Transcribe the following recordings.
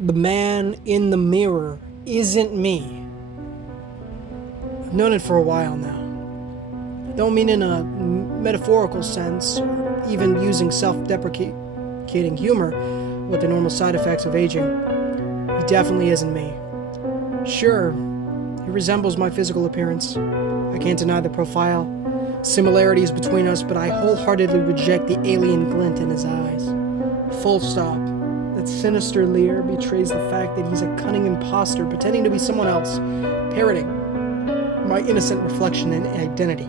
The man in the mirror isn't me. I've known it for a while now. I don't mean in a metaphorical sense, or even using self-deprecating humor with the normal side effects of aging. He definitely isn't me. Sure, he resembles my physical appearance. I can't deny the profile similarities between us, but I wholeheartedly reject the alien glint in his eyes. Full stop. That sinister leer betrays the fact that he's a cunning imposter pretending to be someone else, parroting my innocent reflection and identity.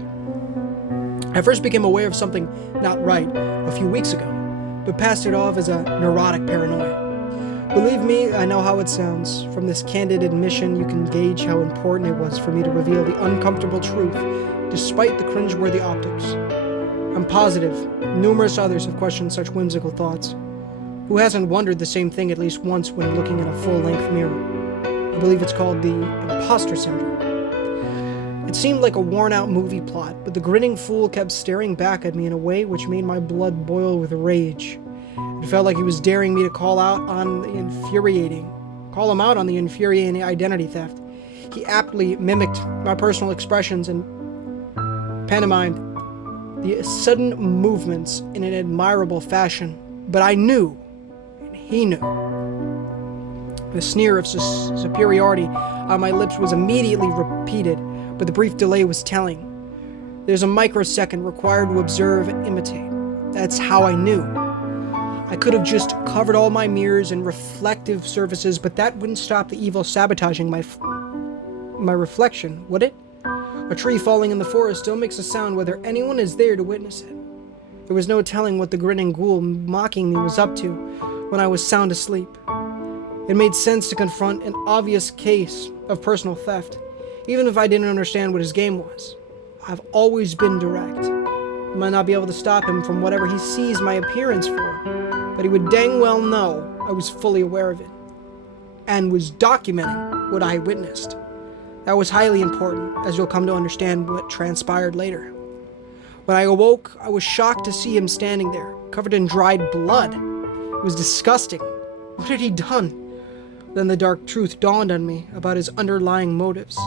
I first became aware of something not right a few weeks ago, but passed it off as a neurotic paranoia. Believe me, I know how it sounds. From this candid admission, you can gauge how important it was for me to reveal the uncomfortable truth, despite the cringeworthy optics. I'm positive numerous others have questioned such whimsical thoughts. Who hasn't wondered the same thing at least once when looking in a full-length mirror? I believe it's called the imposter syndrome. It seemed like a worn-out movie plot, but the grinning fool kept staring back at me in a way which made my blood boil with rage. It felt like he was daring me to call him out on the infuriating identity theft. He aptly mimicked my personal expressions and pantomimed the sudden movements in an admirable fashion. But I knew, and he knew. The sneer of superiority on my lips was immediately repeated, but the brief delay was telling. There's a microsecond required to observe and imitate. That's how I knew. I could have just covered all my mirrors and reflective surfaces, but that wouldn't stop the evil sabotaging my reflection, would it? A tree falling in the forest still makes a sound whether anyone is there to witness it. There was no telling what the grinning ghoul mocking me was up to when I was sound asleep. It made sense to confront an obvious case of personal theft, even if I didn't understand what his game was. I've always been direct. I might not be able to stop him from whatever he sees my appearance for, but he would dang well know I was fully aware of it, and was documenting what I witnessed. That was highly important, as you'll come to understand what transpired later. When I awoke, I was shocked to see him standing there, covered in dried blood. It was disgusting. What had he done? Then the dark truth dawned on me about his underlying motives.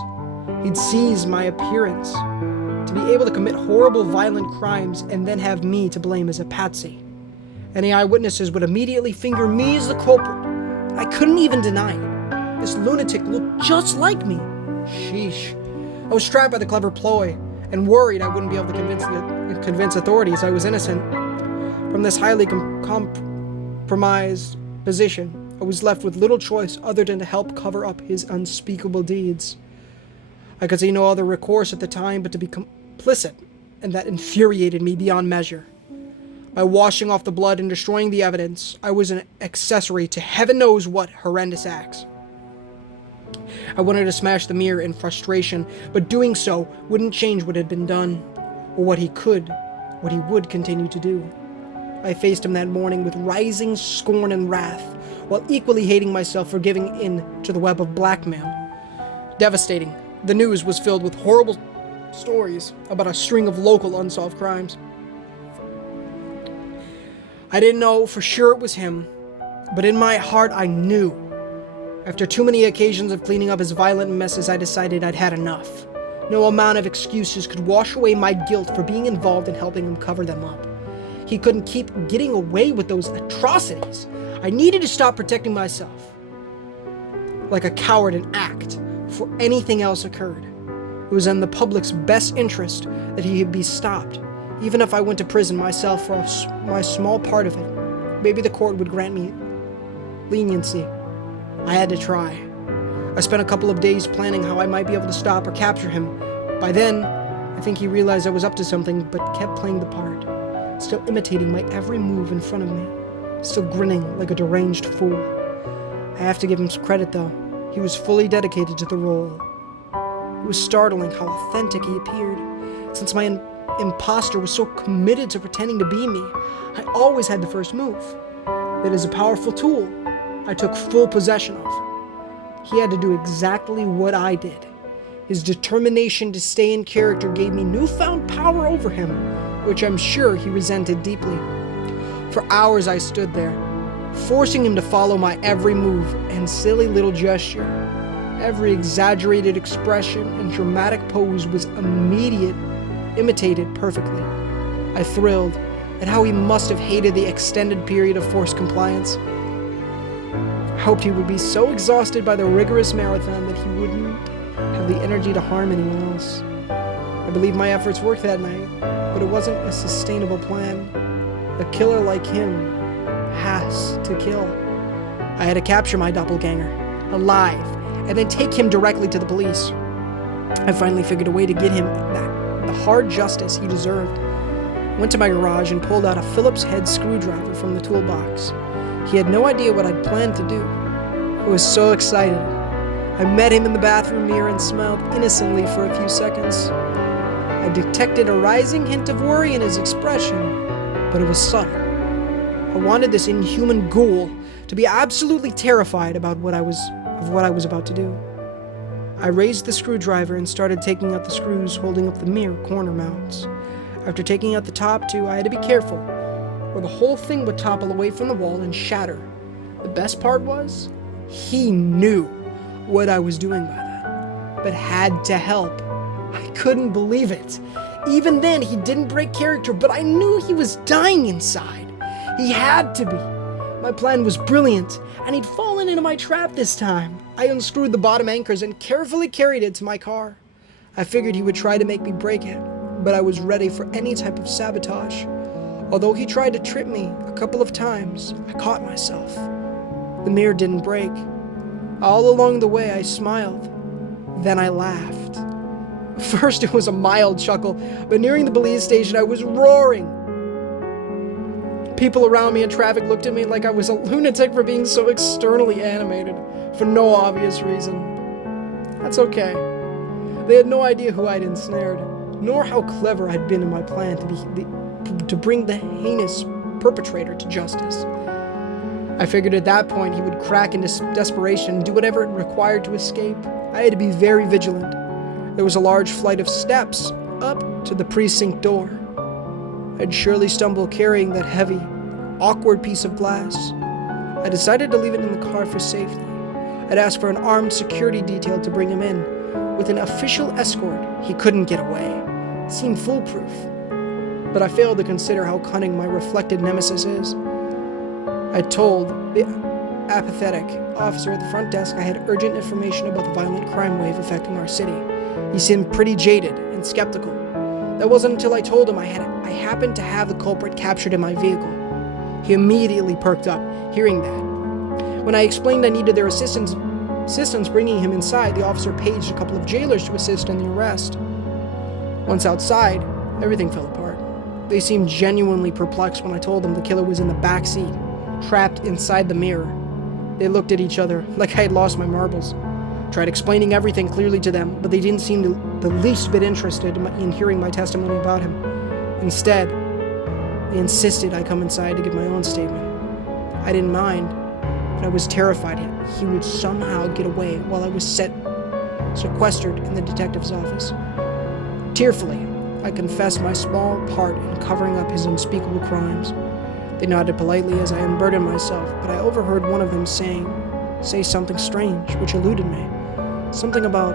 He'd seized my appearance to be able to commit horrible, violent crimes and then have me to blame as a patsy. Any eyewitnesses would immediately finger me as the culprit. I couldn't even deny it. This lunatic looked just like me. Sheesh. I was trapped by the clever ploy and worried I wouldn't be able to convince authorities I was innocent. From this highly compromised position, I was left with little choice other than to help cover up his unspeakable deeds. I could see no other recourse at the time but to be complicit, and that infuriated me beyond measure. By washing off the blood and destroying the evidence, I was an accessory to heaven knows what horrendous acts. I wanted to smash the mirror in frustration, but doing so wouldn't change what had been done, or what he would continue to do. I faced him that morning with rising scorn and wrath, while equally hating myself for giving in to the web of blackmail. Devastating, the news was filled with horrible stories about a string of local unsolved crimes. I didn't know for sure it was him, but in my heart I knew. After too many occasions of cleaning up his violent messes, I decided I'd had enough. No amount of excuses could wash away my guilt for being involved in helping him cover them up. He couldn't keep getting away with those atrocities. I needed to stop protecting myself like a coward and act before anything else occurred. It was in the public's best interest that he be stopped, even if I went to prison myself for my small part of it. Maybe the court would grant me leniency. I had to try. I spent a couple of days planning how I might be able to stop or capture him. By then, I think he realized I was up to something, but kept playing the part, still imitating my every move in front of me, still grinning like a deranged fool. I have to give him some credit, though. He was fully dedicated to the role. It was startling how authentic he appeared, since my imposter was so committed to pretending to be me. I always had the first move. It is a powerful tool I took full possession of. He had to do exactly what I did. His determination to stay in character gave me newfound power over him, which I'm sure he resented deeply. For hours I stood there, forcing him to follow my every move and silly little gesture. Every exaggerated expression and dramatic pose was imitated perfectly. I thrilled at how he must have hated the extended period of forced compliance. I hoped he would be so exhausted by the rigorous marathon that he wouldn't have the energy to harm anyone else. I believe my efforts worked that night, but it wasn't a sustainable plan. A killer like him has to kill. I had to capture my doppelganger, alive, and then take him directly to the police. I finally figured a way to get him the hard justice he deserved. Went to my garage and pulled out a Phillips head screwdriver from the toolbox. He had no idea what I'd planned to do. I was so excited. I met him in the bathroom mirror and smiled innocently for a few seconds. I detected a rising hint of worry in his expression, but it was subtle. I wanted this inhuman ghoul to be absolutely terrified about what I was about to do. I raised the screwdriver and started taking out the screws holding up the mirror corner mounts. After taking out the top two, I had to be careful, or the whole thing would topple away from the wall and shatter. The best part was, he knew what I was doing by then, but had to help. I couldn't believe it. Even then, he didn't break character, but I knew he was dying inside. He had to be. My plan was brilliant, and he'd fallen into my trap this time. I unscrewed the bottom anchors and carefully carried it to my car. I figured he would try to make me break it, but I was ready for any type of sabotage. Although he tried to trip me a couple of times, I caught myself. The mirror didn't break. All along the way, I smiled. Then I laughed. First, it was a mild chuckle, but nearing the police station, I was roaring. People around me in traffic looked at me like I was a lunatic for being so externally animated, for no obvious reason. That's okay. They had no idea who I'd ensnared, nor how clever I'd been in my plan to bring the heinous perpetrator to justice. I figured at that point he would crack into desperation and do whatever it required to escape. I had to be very vigilant. There was a large flight of steps up to the precinct door. I'd surely stumble carrying that heavy, awkward piece of glass. I decided to leave it in the car for safety. I'd asked for an armed security detail to bring him in. With an official escort, he couldn't get away. It seemed foolproof. But I failed to consider how cunning my reflected nemesis is. I told the apathetic officer at the front desk I had urgent information about the violent crime wave affecting our city. He seemed pretty jaded and skeptical. That wasn't until I told him I happened to have the culprit captured in my vehicle. He immediately perked up, hearing that. When I explained I needed their assistance bringing him inside, the officer paged a couple of jailers to assist in the arrest. Once outside, everything fell apart. They seemed genuinely perplexed when I told them the killer was in the back seat, trapped inside the mirror. They looked at each other like I had lost my marbles. Tried explaining everything clearly to them, but they didn't seem the least bit interested in hearing my testimony about him. Instead, they insisted I come inside to give my own statement. I didn't mind, but I was terrified he would somehow get away while I was sequestered in the detective's office. Tearfully, I confessed my small part in covering up his unspeakable crimes. They nodded politely as I unburdened myself, but I overheard one of them say something strange, which eluded me. Something about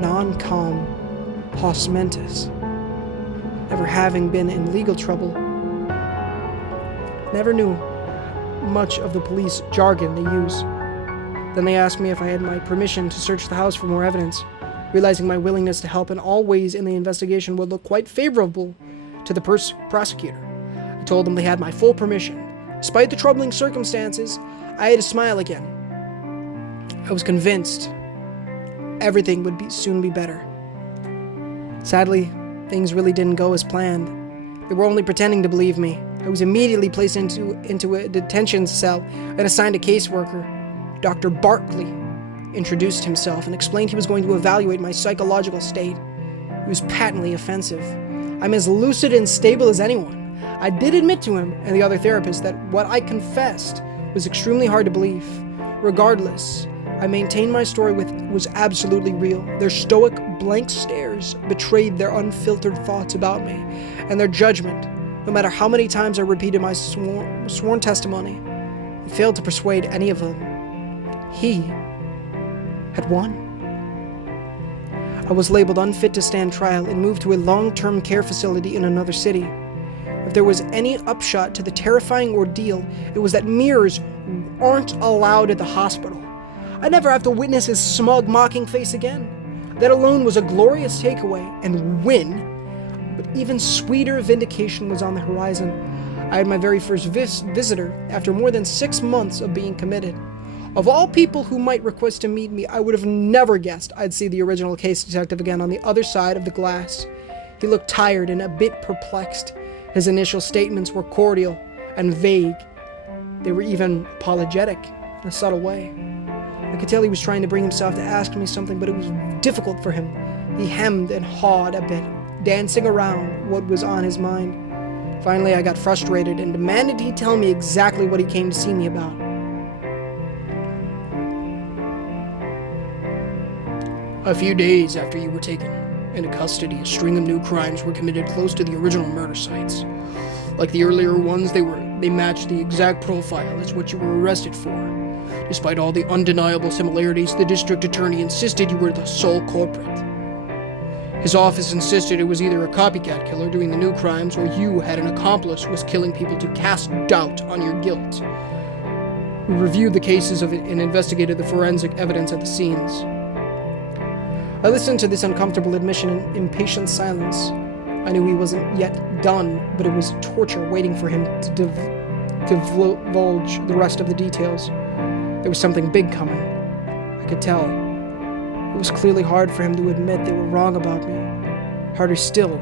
non-com pos mentis. Never having been in legal trouble, never knew much of the police jargon they use. Then they asked me if I had my permission to search the house for more evidence. Realizing my willingness to help in all ways in the investigation would look quite favorable to the prosecutor. I told them they had my full permission. Despite the troubling circumstances, I had to smile again. I was convinced everything would soon be better. Sadly, things really didn't go as planned. They were only pretending to believe me. I was immediately placed into a detention cell and assigned a caseworker. Dr. Barkley introduced himself and explained he was going to evaluate my psychological state. He was patently offensive. I'm as lucid and stable as anyone. I did admit to him and the other therapist that what I confessed was extremely hard to believe. Regardless, I maintained my story was absolutely real. Their stoic, blank stares betrayed their unfiltered thoughts about me, and their judgment, no matter how many times I repeated my sworn testimony, He failed to persuade any of them. He had won. I was labeled unfit to stand trial and moved to a long-term care facility in another city. If there was any upshot to the terrifying ordeal, it was that mirrors aren't allowed at the hospital. I'd never have to witness his smug, mocking face again. That alone was a glorious takeaway and win, but even sweeter vindication was on the horizon. I had my very first visitor after more than 6 months of being committed. Of all people who might request to meet me, I would have never guessed I'd see the original case detective again on the other side of the glass. He looked tired and a bit perplexed. His initial statements were cordial and vague. They were even apologetic in a subtle way. I could tell he was trying to bring himself to ask me something, but it was difficult for him. He hemmed and hawed a bit, dancing around what was on his mind. Finally, I got frustrated and demanded he tell me exactly what he came to see me about. A few days after you were taken into custody, a string of new crimes were committed close to the original murder sites. Like the earlier ones, they matched the exact profile as what you were arrested for. Despite all the undeniable similarities, the district attorney insisted you were the sole culprit. His office insisted it was either a copycat killer doing the new crimes or you had an accomplice who was killing people to cast doubt on your guilt. We reviewed the cases and investigated the forensic evidence at the scenes. I listened to this uncomfortable admission in impatient silence. I knew he wasn't yet done, but it was torture waiting for him to divulge the rest of the details. There was something big coming. I could tell. It was clearly hard for him to admit they were wrong about me. Harder still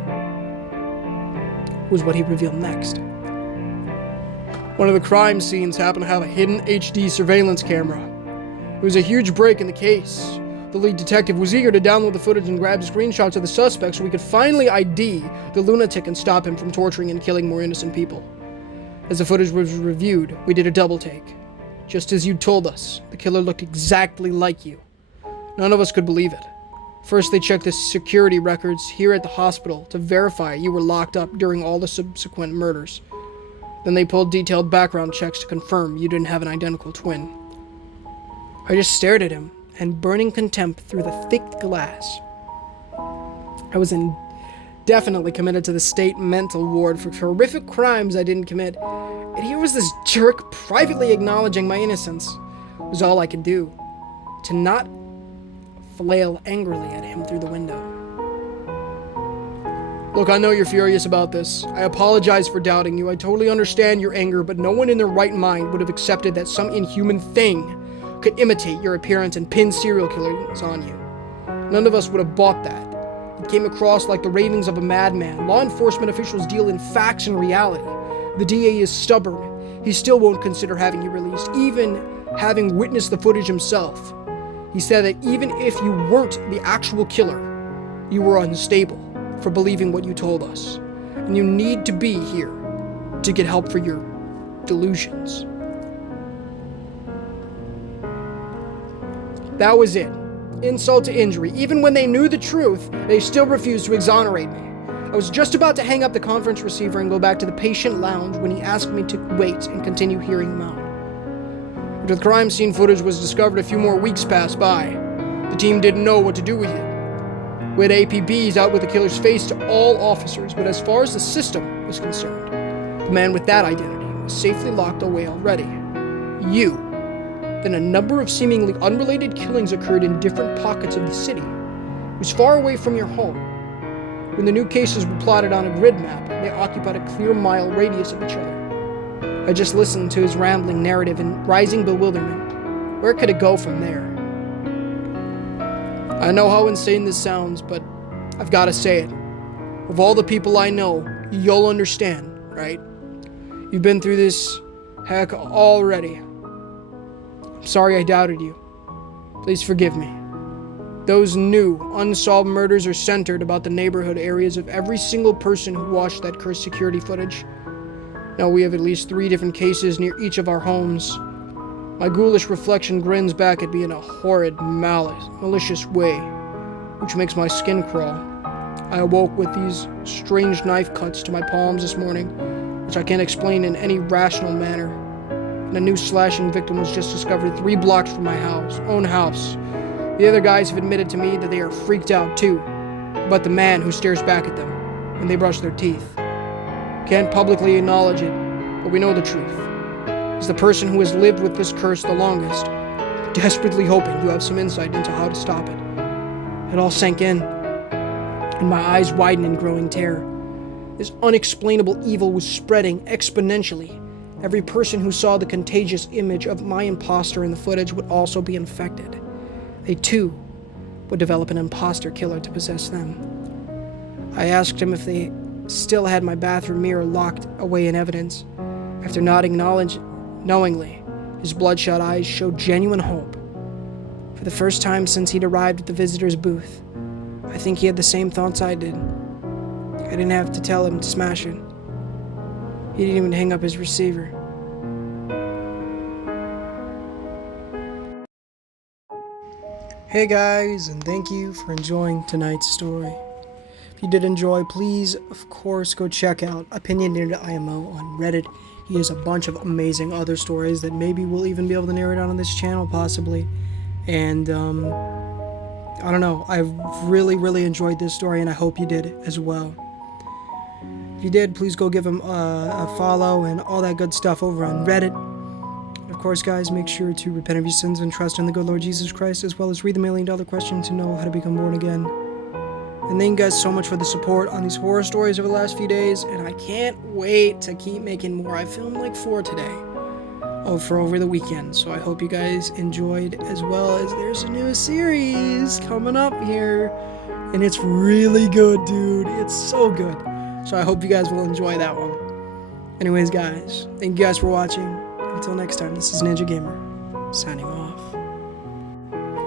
was what he revealed next. One of the crime scenes happened to have a hidden HD surveillance camera. It was a huge break in the case. The lead detective was eager to download the footage and grab screenshots of the suspect so we could finally ID the lunatic and stop him from torturing and killing more innocent people. As the footage was reviewed, we did a double take. Just as you told us, the killer looked exactly like you. None of us could believe it. First, they checked the security records here at the hospital to verify you were locked up during all the subsequent murders. Then they pulled detailed background checks to confirm you didn't have an identical twin. I just stared at him and burning contempt through the thick glass. I was indefinitely committed to the state mental ward for horrific crimes I didn't commit, and here was this jerk privately acknowledging my innocence. It was all I could do, to not flail angrily at him through the window. Look, I know you're furious about this. I apologize for doubting you. I totally understand your anger, but no one in their right mind would have accepted that some inhuman thing could imitate your appearance and pin serial killers on you. None of us would have bought that. It came across like the ravings of a madman. Law enforcement officials deal in facts and reality. The DA is stubborn. He still won't consider having you released, even having witnessed the footage himself. He said that even if you weren't the actual killer, you were unstable for believing what you told us. And you need to be here to get help for your delusions. That was it. Insult to injury. Even when they knew the truth, they still refused to exonerate me. I was just about to hang up the conference receiver and go back to the patient lounge when he asked me to wait and continue hearing him out. After the crime scene footage was discovered, a few more weeks passed by. The team didn't know what to do with it. We had APBs out with the killer's face to all officers, but as far as the system was concerned, the man with that identity was safely locked away already. You. Then a number of seemingly unrelated killings occurred in different pockets of the city. It was far away from your home. When the new cases were plotted on a grid map, they occupied a clear mile radius of each other. I just listened to his rambling narrative in rising bewilderment. Where could it go from there? I know how insane this sounds, but I've got to say it. Of all the people I know, you'll understand, right? You've been through this heck already. I'm sorry I doubted you. Please forgive me. Those new, unsolved murders are centered about the neighborhood areas of every single person who watched that cursed security footage. Now we have at least 3 different cases near each of our homes. My ghoulish reflection grins back at me in a horrid, malicious way, which makes my skin crawl. I awoke with these strange knife cuts to my palms this morning, which I can't explain in any rational manner. and a new slashing victim was just discovered 3 blocks from my own house. The other guys have admitted to me that they are freaked out too, about the man who stares back at them when they brush their teeth. Can't publicly acknowledge it, but we know the truth. He's the person who has lived with this curse the longest, desperately hoping you have some insight into how to stop it. It all sank in, and my eyes widened in growing terror. This unexplainable evil was spreading exponentially. Every person who saw the contagious image of my imposter in the footage would also be infected. They too would develop an imposter killer to possess them. I asked him if they still had my bathroom mirror locked away in evidence. After nodding knowingly, his bloodshot eyes showed genuine hope. For the first time since he'd arrived at the visitor's booth, I think he had the same thoughts I did. I didn't have to tell him to smash it. He didn't even hang up his receiver. Hey guys, and thank you for enjoying tonight's story. If you did enjoy, please, of course, go check out Opinionated IMO on Reddit. He has a bunch of amazing other stories that maybe we'll even be able to narrate on this channel, possibly. And, I don't know. I've really enjoyed this story, and I hope you did as well. If you did, please go give him a follow and all that good stuff over on Reddit. Of course, guys, make sure to repent of your sins and trust in the good Lord Jesus Christ, as well as read the $1 Million Question to know how to become born again. And thank you guys so much for the support on these horror stories over the last few days, and I can't wait to keep making more. I filmed like 4 today for over the weekend, so I hope you guys enjoyed, as well as there's a new series coming up here, and it's really good, dude. It's so good. So I hope you guys will enjoy that one. Anyways, guys, thank you guys for watching. Until next time, this is Ninja Gamer, signing off.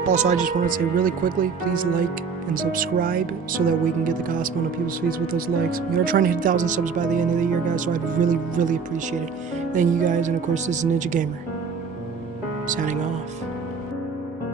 Also, I just want to say really quickly, please like and subscribe so that we can get the gospel into people's feeds with those likes. We are trying to hit 1,000 subs by the end of the year, guys, so I'd really appreciate it. Thank you guys, and of course, this is Ninja Gamer, signing off.